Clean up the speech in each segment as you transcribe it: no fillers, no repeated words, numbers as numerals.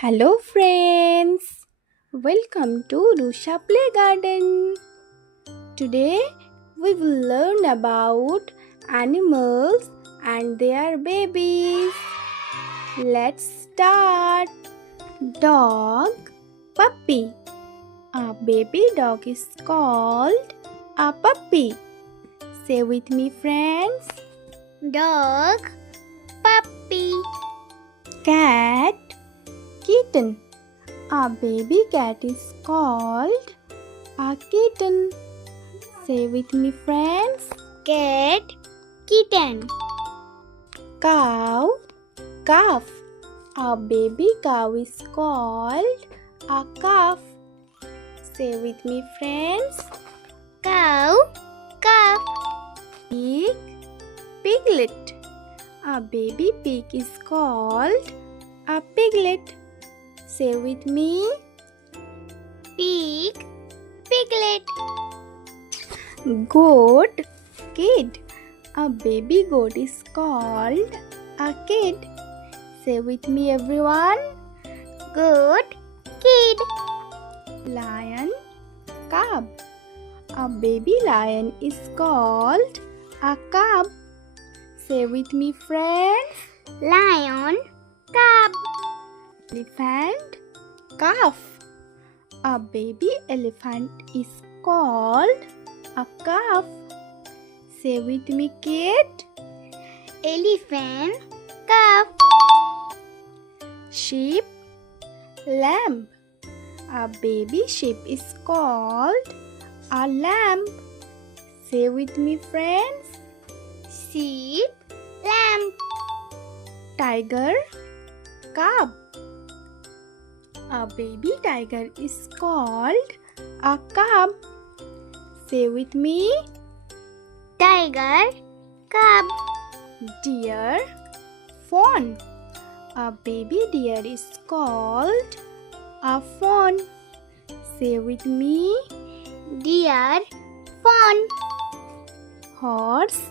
Hello friends, welcome to Rusha Play Garden. Today we will learn about animals and their babies. Let's start. Dog, puppy. A baby dog is called a puppy. Say with me friends. Dog, puppy. Cat, kitten. A baby cat is called a kitten. Say with me friends. Cat, kitten. Cow, calf. A baby cow is called a calf. Say with me friends. Cow, calf. Pig, piglet. A baby pig is called a piglet. Say with me. Pig, piglet. Goat, kid. A baby goat is called a kid. Say with me everyone. Goat, kid. Lion, cub. A baby lion is called a cub. Say with me friends. Lion, cub. Elephant, calf. A baby elephant is called a calf. Say with me kid. Elephant, calf. Sheep, lamb. A baby sheep is called a lamb. Say with me friends. Sheep, lamb. Tiger, cub. A baby tiger is called a cub. Say with me. Tiger, cub. Deer, fawn. A baby deer is called a fawn. Say with me. Deer, fawn. Horse,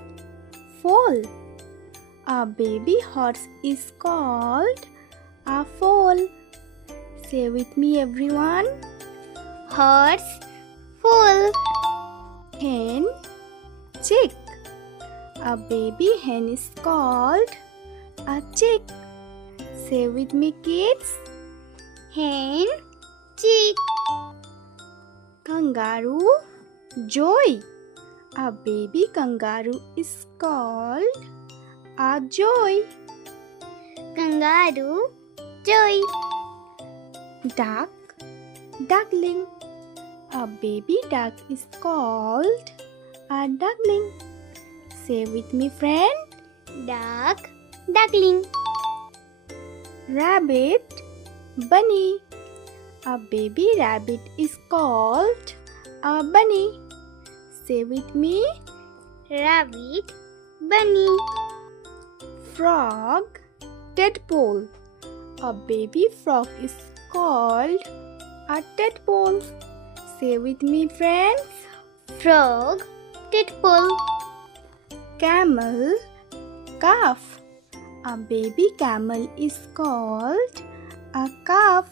foal. A baby horse is called a foal. Say with me everyone. Horse, foal. Hen, chick. A baby hen is called a chick. Say with me kids. Hen, chick. Kangaroo Joey. A baby kangaroo is called a joey. Kangaroo, Joey. Duck, duckling. A baby duck is called a duckling. Say with me friend. Duck, duckling. Rabbit, bunny. A baby rabbit is called a bunny. Say with me. Rabbit, bunny. Frog, tadpole. A baby frog is called a tadpole. Say with me friends. Frog, tadpole. Camel, calf. A baby camel is called a calf.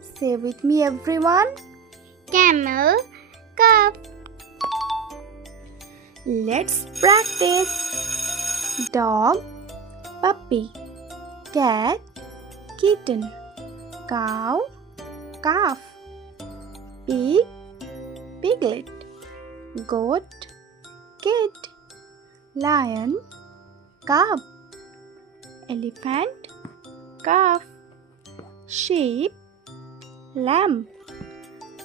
Say with me everyone. Camel, calf. Let's practice. Dog, puppy. Cat, kitten. Cow, calf. Pig, piglet. Goat, kid. Lion, cub. Elephant, calf. Sheep, lamb.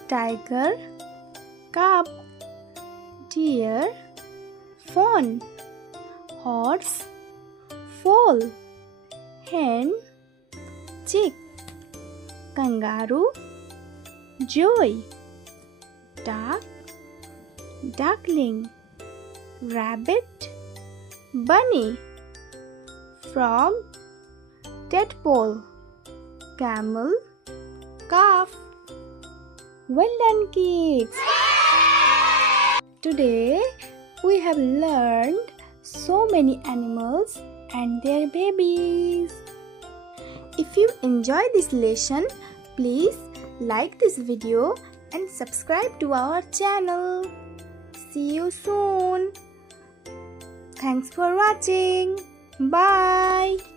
Tiger, cub. Deer, fawn. Horse, foal. Hen, chick. Kangaroo, joey. Duck, duckling. Rabbit, bunny. Frog, tadpole. Camel, calf. Well done kids! Today we have learned so many animals and their babies. If you enjoy this lesson, please like this video and subscribe to our channel. See you soon. Thanks for watching. Bye.